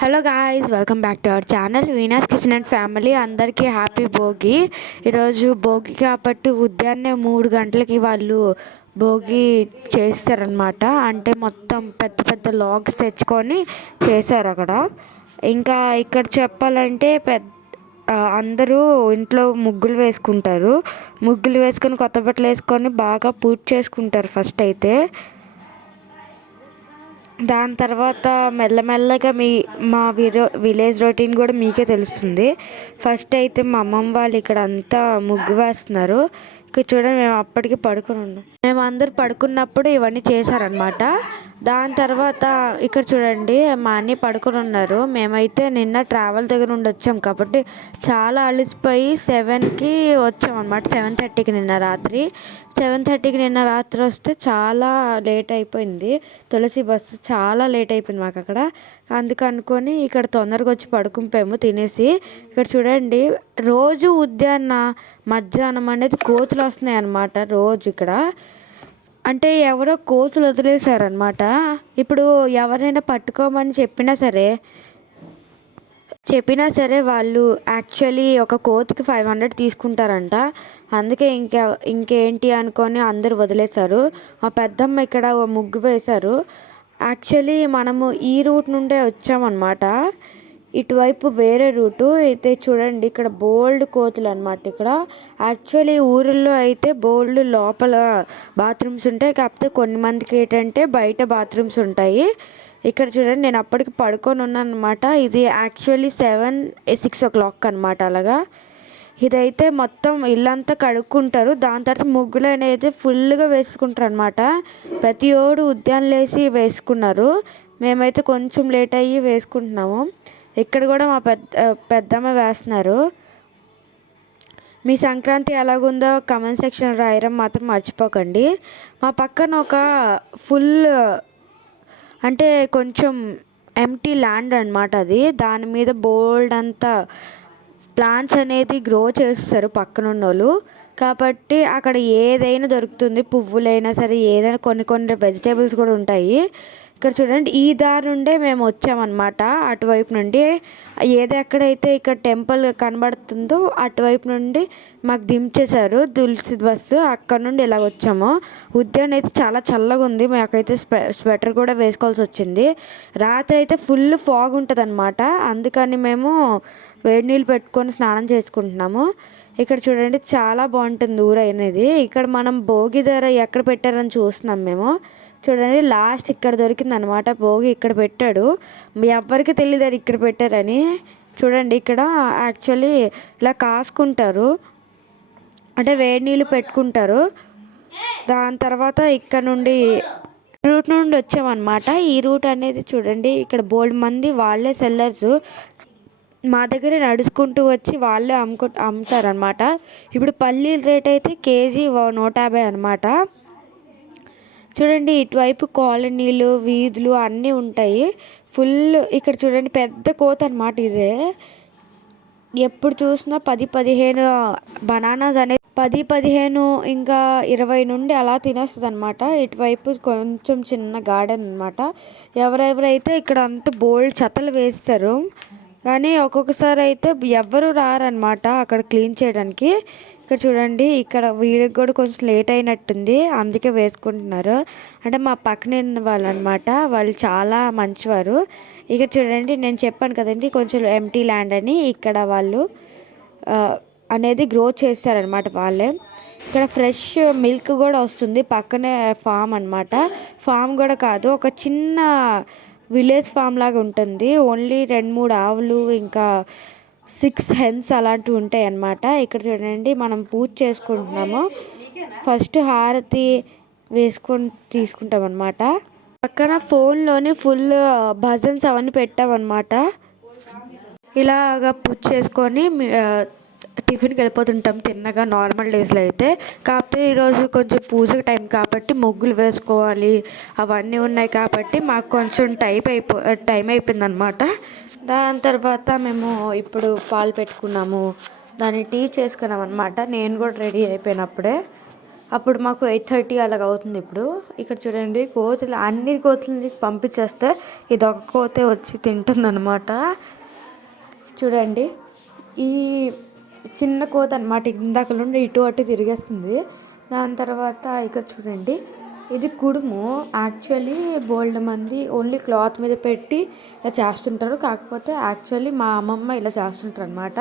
Hello guys, welcome back to our channel Veena's kitchen and family. అందరికీ happy Bhogi. ఈరోజు భోగి కాబట్టి ఉదయాన్నే 3 గంటలకి వాళ్ళు భోగి చేస్తారనమాట. అంటే మొత్తం పెద్ద పెద్ద లాగ్స్ తెచ్చుకొని చేశారు అక్కడ. ఇంకా ఇక్కడ చెప్పాలంటే అందరూ ఇంట్లో ముగ్గులు వేసుకుంటారు. ముగ్గులు వేసుకొని కొత్త బట్టలు వేసుకొని బాగా పూజ చేసుకుంటారు ఫస్ట్ అయితే. దాని తర్వాత మెల్లమెల్లగా మా విలేజ్ రొటీన్ కూడా మీకే తెలుస్తుంది. ఫస్ట్ అయితే మా అమ్మమ్మ వాళ్ళు ఇక్కడ అంతా ముగ్గు వేస్తున్నారు. ఇక్కడ చూడండి, మేము అప్పటికి పడుకుని ఉన్నాం. మేము అందరు పడుకున్నప్పుడు ఇవన్నీ చేశారనమాట. దాని తర్వాత ఇక్కడ చూడండి, మా అన్నీ పడుకుని ఉన్నారు. మేమైతే నిన్న ట్రావెల్ దగ్గర నుండి వచ్చాం కాబట్టి చాలా అలిసిపోయి 7కి వచ్చామన్నమాట. 7:30కి నిన్న రాత్రి వస్తే చాలా లేట్ అయిపోయింది. తులసి బస్సు చాలా లేట్ అయిపోయింది మాకు అక్కడ. అందుకనుకొని ఇక్కడ తొందరగా వచ్చి పడుకుంటాము తినేసి. ఇక్కడ చూడండి, రోజు ఉదయాన్న మధ్యాహ్నం అనేది కోతులు వస్తున్నాయి అన్నమాట. రోజు ఇక్కడ అంటే ఎవరో కోతులు వదిలేశారనమాట. ఇప్పుడు ఎవరైనా పట్టుకోమని చెప్పినా సరే వాళ్ళు యాక్చువల్లీ ఒక కోతికి 500 తీసుకుంటారంట. అందుకే ఇంకేంటి అనుకొని అందరు వదిలేశారు. మా పెద్దమ్మ ఇక్కడ ముగ్గు వేశారు. యాక్చువల్లీ మనము ఈ రూట్ నుండే వచ్చామన్నమాట. ఇటువైపు వేరే రూటు అయితే చూడండి, ఇక్కడ బోల్డ్ కోతులు అనమాట. ఇక్కడ యాక్చువల్లీ ఊరిలో అయితే బోల్డ్ లోపల బాత్రూమ్స్ ఉంటాయి. కాకపోతే కొన్ని మందికి ఏంటంటే బయట బాత్రూమ్స్ ఉంటాయి. ఇక్కడ చూడండి, నేను అప్పటికి పడుకొని ఉన్నాను అనమాట. ఇది యాక్చువల్లీ 6 o'clock అనమాట. అలాగా ఇదైతే మొత్తం ఇల్లంతా కడుక్కుంటారు. దాని తర్వాత ముగ్గులు అనేది ఫుల్గా వేసుకుంటారు అనమాట. ప్రతి ఓడు ఉద్యానం లేసి వేసుకున్నారు. మేమైతే కొంచెం లేట్ అయ్యి వేసుకుంటున్నాము. ఇక్కడ కూడా మా పెద్దమ్మ వేస్తున్నారు. మీ సంక్రాంతి ఎలాగుందో కమెంట్ సెక్షన్ రాయడం మాత్రం మర్చిపోకండి. మా పక్కన ఒక ఫుల్ అంటే కొంచెం ఎంటీ ల్యాండ్ అనమాట అది. దాని మీద బోల్డ్ అంతా ప్లాంట్స్ అనేది గ్రో చేస్తారు పక్కనున్న వాళ్ళు. కాబట్టి అక్కడ ఏదైనా దొరుకుతుంది, పువ్వులైనా సరే ఏదైనా, కొన్ని వెజిటేబుల్స్ కూడా ఉంటాయి. ఇక్కడ చూడండి, ఈ దారి నుండే మేము వచ్చామన్నమాట. అటువైపు నుండి ఎక్కడైతే ఇక్కడ టెంపుల్ కనబడుతుందో అటువైపు నుండి మాకు దించేశారు తులసి బస్సు. అక్కడ నుండి ఇలా వచ్చాము. ఉద్యానం అయితే చాలా చల్లగా ఉంది. మాకైతే స్వెటర్ కూడా వేసుకోవాల్సి వచ్చింది. రాత్రి అయితే ఫుల్ ఫాగ్ ఉంటుంది అనమాట. అందుకని మేము వేడి నీళ్ళు పెట్టుకొని స్నానం చేసుకుంటున్నాము. ఇక్కడ చూడండి, చాలా బాగుంటుంది ఊరు అనేది. ఇక్కడ మనం భోగి ధర ఎక్కడ పెట్టారని చూస్తున్నాం మేము. చూడండి, లాస్ట్ ఇక్కడ దొరికింది అనమాట భోగి. ఇక్కడ పెట్టాడు. ఎవరికి తెలియదు అది ఇక్కడ పెట్టారని. చూడండి, ఇక్కడ యాక్చువల్లీ ఇలా కాసుకుంటారు, అంటే వేడి నీళ్ళు పెట్టుకుంటారు. దాని తర్వాత ఇక్కడ నుండి రూట్ నుండి వచ్చామన్నమాట. ఈ రూట్ అనేది చూడండి, ఇక్కడ బోల్డ్ మంది వాళ్ళే సెల్లర్స్ మా దగ్గర నడుచుకుంటూ వచ్చి వాళ్ళే అమ్ముతారనమాట. ఇప్పుడు పల్లీల రేట్ అయితే కేజీ 150 అనమాట. చూడండి, ఇటువైపు కాలనీలు, వీధులు అన్నీ ఉంటాయి ఫుల్. ఇక్కడ చూడండి, పెద్ద కోత అనమాట ఇదే. ఎప్పుడు చూసినా 10-15 బనానాస్ అనేది 10-15 ఇంకా 20 నుండి అలా తినేస్తుంది అనమాట. ఇటువైపు కొంచెం చిన్న గార్డెన్ అనమాట. ఎవరెవరైతే ఇక్కడ అంతా బోల్డ్ చెత్తలు వేస్తారు, కానీ ఒక్కొక్కసారి అయితే ఎవ్వరు రారనమాట అక్కడ క్లీన్ చేయడానికి. ఇక్కడ చూడండి, ఇక్కడ వీళ్ళకి కూడా కొంచెం లేట్ అయినట్టుంది, అందుకే వేసుకుంటున్నారు. అంటే మా పక్కన వాళ్ళు అనమాట, వాళ్ళు చాలా మంచివారు. ఇక్కడ చూడండి, నేను చెప్పాను కదండి కొంచెం ఎంటీ ల్యాండ్ అని. ఇక్కడ వాళ్ళు అనేది గ్రో చేస్తారనమాట వాళ్ళే. ఇక్కడ ఫ్రెష్ మిల్క్ కూడా వస్తుంది. పక్కనే ఫామ్ అనమాట. ఫామ్ కూడా కాదు, ఒక చిన్న విలేజ్ ఫామ్ లాగా ఉంటుంది. ఓన్లీ 2-3 ఆవులు ఇంకా 6 hens అలాంటివి ఉంటాయి అన్నమాట. ఇక్కడ చూడండి, మనం పూజ చేసుకుంటున్నాము. ఫస్ట్ హారతి వేసుకొని తీసుకుంటాం అన్నమాట. పక్కన ఫోన్లోని ఫుల్ భజన్స్ అవన్నీ పెట్టామన్నమాట. ఇలాగా పూజ చేసుకొని టిఫిన్కి వెళ్ళిపోతుంటాం తిన్నగా నార్మల్ డేస్లో అయితే. కాకపోతే ఈరోజు కొంచెం పూజకి టైం కాబట్టి ముగ్గులు వేసుకోవాలి అవన్నీ ఉన్నాయి కాబట్టి మాకు కొంచెం టైం అయిపోయిందనమాట. దాని తర్వాత మేము ఇప్పుడు పాలు పెట్టుకున్నాము, దాన్ని టీ చేసుకున్నాం అనమాట. నేను కూడా రెడీ అయిపోయినప్పుడే అప్పుడు మాకు 8:30 అలాగ అవుతుంది. ఇప్పుడు ఇక్కడ చూడండి కోతులు, అన్ని కోతులని పంపించేస్తే ఇదొక కోతే వచ్చి తింటుందన్నమాట. చూడండి ఈ చిన్న కోత అనమాట, ఇందాక నుండి ఇటు అటు తిరిగేస్తుంది. దాని తర్వాత ఇక్కడ చూడండి ఇది కుడుము. యాక్చువల్లీ బోల్డ్ మంది ఓన్లీ క్లాత్ మీద పెట్టి ఇలా చేస్తుంటారు, కాకపోతే యాక్చువల్లీ మా అమ్మమ్మ ఇలా చేస్తుంటారు అనమాట.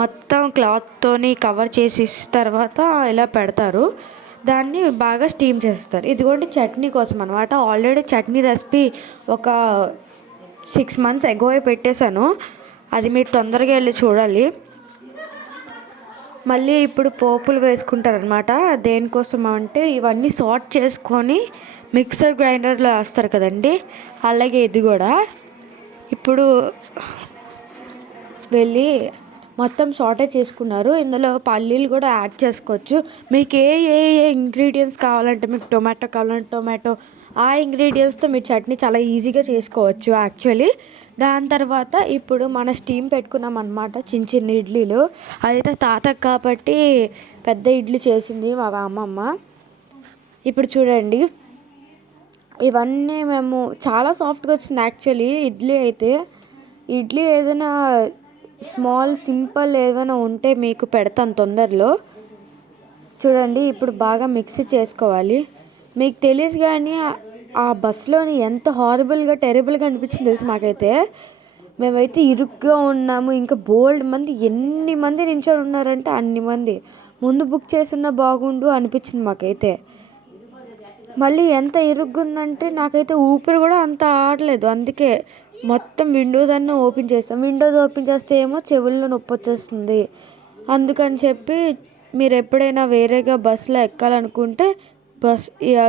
మొత్తం క్లాత్తోని కవర్ చేసి తర్వాత ఇలా పెడతారు, దాన్ని బాగా స్టీమ్ చేస్తారు. ఇదిగోండి చట్నీ కోసం అనమాట. ఆల్రెడీ చట్నీ రెసిపీ ఒక 6 months ఎగో పెట్టేశాను, అది మీరు తొందరగా వెళ్ళి చూడాలి. మళ్ళీ ఇప్పుడు పోపులు వేసుకుంటారనమాట. దేనికోసం అంటే ఇవన్నీ సార్ట్ చేసుకొని మిక్సర్ గ్రైండర్లో వేస్తారు కదండి, అలాగే ఇది కూడా ఇప్పుడు వెళ్ళి మొత్తం సాటే చేసుకున్నారు. ఇందులో పల్లీలు కూడా యాడ్ చేసుకోవచ్చు. మీకు ఏ ఏ ఇంగ్రీడియంట్స్ కావాలంటే, మీకు టొమాటో కావాలంటే టొమాటో, ఆ ఇంగ్రీడియంట్స్తో మీరు చట్నీ చాలా ఈజీగా చేసుకోవచ్చు యాక్చువల్లీ. దాని తర్వాత ఇప్పుడు మన స్టీమ్ పెట్టుకున్నాం అనమాట చిన్న చిన్న ఇడ్లీలు. అదైతే తాతకు కాబట్టి పెద్ద ఇడ్లీ చేసింది మా అమ్మమ్మ. ఇప్పుడు చూడండి ఇవన్నీ మేము చాలా సాఫ్ట్గా వచ్చింది యాక్చువల్లీ ఇడ్లీ అయితే. ఇడ్లీ ఏదైనా స్మాల్ సింపుల్ ఏదైనా ఉంటే మీకు పెడతాను తొందరలో. చూడండి ఇప్పుడు బాగా మిక్సీ చేసుకోవాలి. మీకు తెలియదు కానీ ఆ బస్సులోని ఎంత హారబుల్గా టెరబుల్గా అనిపించింది తెలుసు మాకైతే. మేమైతే ఇరుగ్గా ఉన్నాము, ఇంకా బోల్డ్ మంది, ఎన్ని మంది నించొని ఉన్నారంటే అన్ని మంది. ముందు బుక్ చేసున్నా బాగుండు అనిపించింది మాకైతే. మళ్ళీ ఎంత ఇరుగ్గుందంటే నాకైతే ఊపిరి కూడా అంత ఆడలేదు. అందుకే మొత్తం విండోస్ అన్నీ ఓపెన్ చేస్తాం. విండోస్ ఓపెన్ చేస్తే ఏమో చెవుల్లో నొప్పి వచ్చేస్తుంది. అందుకని చెప్పి మీరు ఎప్పుడైనా వేరేగా బస్సులో ఎక్కాలనుకుంటే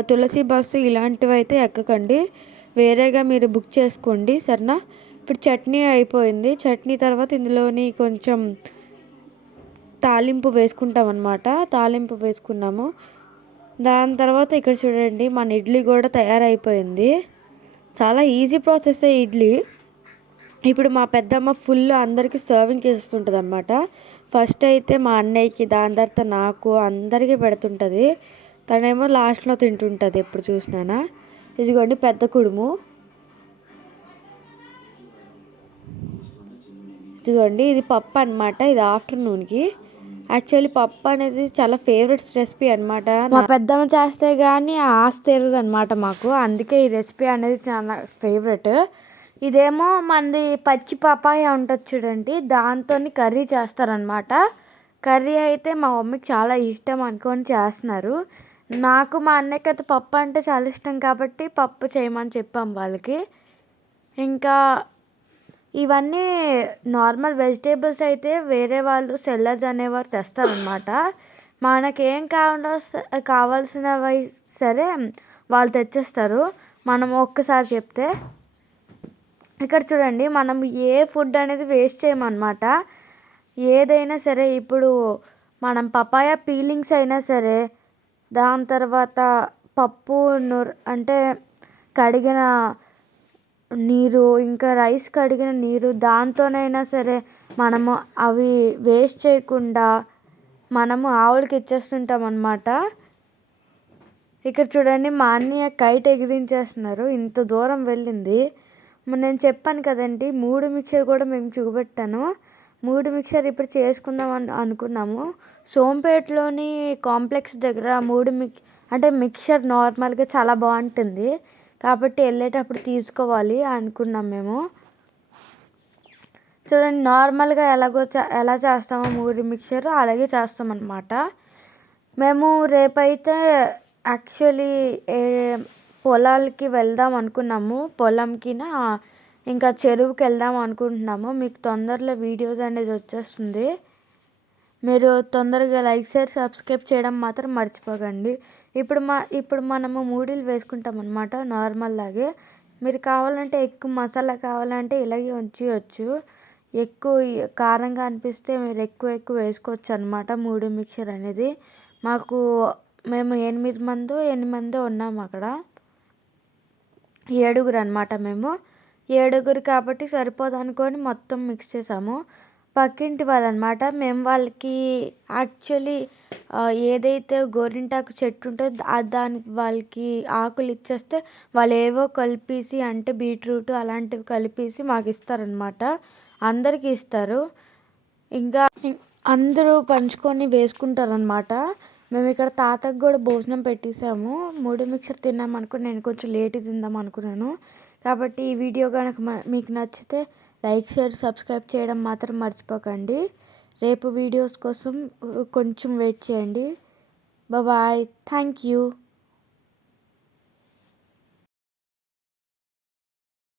తులసి బస్సు ఇలాంటివి అయితే ఎక్కకండి, వేరేగా మీరు బుక్ చేసుకోండి సరేనా. ఇప్పుడు చట్నీ అయిపోయింది. చట్నీ తర్వాత ఇందులోని కొంచెం తాలింపు వేసుకుంటాం అన్నమాట. తాలింపు వేసుకున్నాము. దాని తర్వాత ఇక్కడ చూడండి మన ఇడ్లీ కూడా తయారైపోయింది. చాలా ఈజీ ప్రాసెస్ ఇడ్లీ. ఇప్పుడు మా పెద్దమ్మ ఫుల్ అందరికీ సర్వింగ్ చేస్తుంటుంది అన్నమాట. ఫస్ట్ అయితే మా అన్నయ్యకి, దాని తర్వాత నాకు, అందరికీ పెడుతుంటుంది. తనేమో లాస్ట్లో తింటుంటుంది ఎప్పుడు చూసినా. ఇదిగోండి పెద్ద కుడుము. ఇదిగోండి ఇది పప్పు అనమాట. ఇది ఆఫ్టర్నూన్కి. యాక్చువల్లీ పప్పు అనేది చాలా ఫేవరెట్ రెసిపీ అనమాట. మా పెద్దమ్మ చేస్తే కానీ ఆశ తీరదు అనమాట మాకు, అందుకే ఈ రెసిపీ అనేది చాలా ఫేవరెట్. ఇదేమో మనది పచ్చి పపాయ ఉంటుంది చూడండి, దాంతో కర్రీ చేస్తారనమాట. కర్రీ అయితే మా మమ్మీకి చాలా ఇష్టం అనుకొని చేస్తున్నారు. నాకు మా అన్నయ్యకి అయితే పప్పు అంటే చాలా ఇష్టం కాబట్టి పప్పు చేయమని చెప్పాం వాళ్ళకి. ఇంకా ఇవన్నీ నార్మల్ వెజిటేబుల్స్ అయితే వేరే వాళ్ళు సెల్లర్స్ అనేవారు తెస్తారనమాట. మనకేం కావాల్సినవి సరే వాళ్ళు తెచ్చేస్తారు, మనం ఒక్కసారి చెప్తే. ఇక్కడ చూడండి మనం ఏ ఫుడ్ అనేది వేస్ట్ చేయమన్నమాట. ఏదైనా సరే ఇప్పుడు మనం పపాయ పీలింగ్స్ అయినా సరే, దాని తర్వాత పప్పు అంటే కడిగిన నీరు, ఇంకా రైస్ కడిగిన నీరు, దాంతోనైనా సరే మనము అవి వేస్ట్ చేయకుండా మనము ఆవులకి ఇచ్చేస్తుంటాం అన్నమాట. ఇక్కడ చూడండి మా అన్నయ్య కైట్ ఎగిరించేస్తున్నారు, ఇంత దూరం వెళ్ళింది. నేను చెప్పాను కదండి 3 మిక్చర్ కూడా మేము చూపెట్టాను. 3 మిక్చర్ ఇప్పుడు చేసుకుందాం అనుకున్నాము. సోంపేటలోని కాంప్లెక్స్ దగ్గర అంటే మిక్చర్ నార్మల్గా చాలా బాగుంటుంది కాబట్టి వెళ్ళేటప్పుడు తీసుకోవాలి అనుకున్నాం మేము. చూడండి నార్మల్గా ఎలా చేస్తామో 3 మిక్చర్ అలాగే చేస్తామన్నమాట. మేము రేపైతే యాక్చువల్లీ పొలాలకి వెళ్దాం అనుకున్నాము, పొలంకినా ఇంకా చెరువుకి వెళ్దాం అనుకుంటున్నాము. మీకు తొందరలో వీడియోస్ అనేది వచ్చేస్తుంది. మీరు తొందరగా లైక్, షేర్, సబ్స్క్రైబ్ చేయడం మాత్రం మర్చిపోకండి. ఇప్పుడు మనము మూడీలు వేసుకుంటాం అన్నమాట నార్మల్ లాగే. మీరు కావాలంటే ఎక్కువ మసాలా కావాలంటే ఇలాగే ఉంచవచ్చు, ఎక్కువ కారంగా అనిపిస్తే మీరు ఎక్కువ వేసుకోవచ్చు అనమాట 3 మిక్చర్ అనేది. మేము 8 మందో ఉన్నాము అక్కడ, 7గురు అనమాట. మేము 7గురు కాబట్టి సరిపోదు అనుకొని మొత్తం మిక్స్ చేసాము. పక్కింటి వాళ్ళనమాట. మేము వాళ్ళకి యాక్చువల్లీ ఏదైతే గోరింటాకు చెట్టు ఉంటదో దానికి వాళ్ళకి ఆకులు ఇచ్చేస్తే వాళ్ళు ఏవో కలిపేసి అంటే బీట్రూట్ అలాంటివి కలిపేసి మాకిస్తారనమాట. అందరికీ ఇస్తారు. ఇంకా అందరూ పంచుకొని వేసుకుంటారనమాట. మేమిక్కడ తాతకి కూడా భోజనం పెట్టేసాము. మూఢ మిక్చర్ తిన్నామనుకుని నేను కొంచెం లేట్‌గా తిందాం అనుకున్నాను. కాబట్టి ఈ వీడియో గనక మీకు నచ్చితే లైక్, షేర్, సబ్స్క్రైబ్ చేయడం మాత్రం మర్చిపోకండి. రేపు వీడియోస్ కోసం కొంచెం వెయిట్ చేయండి. బాయ్. Thank you.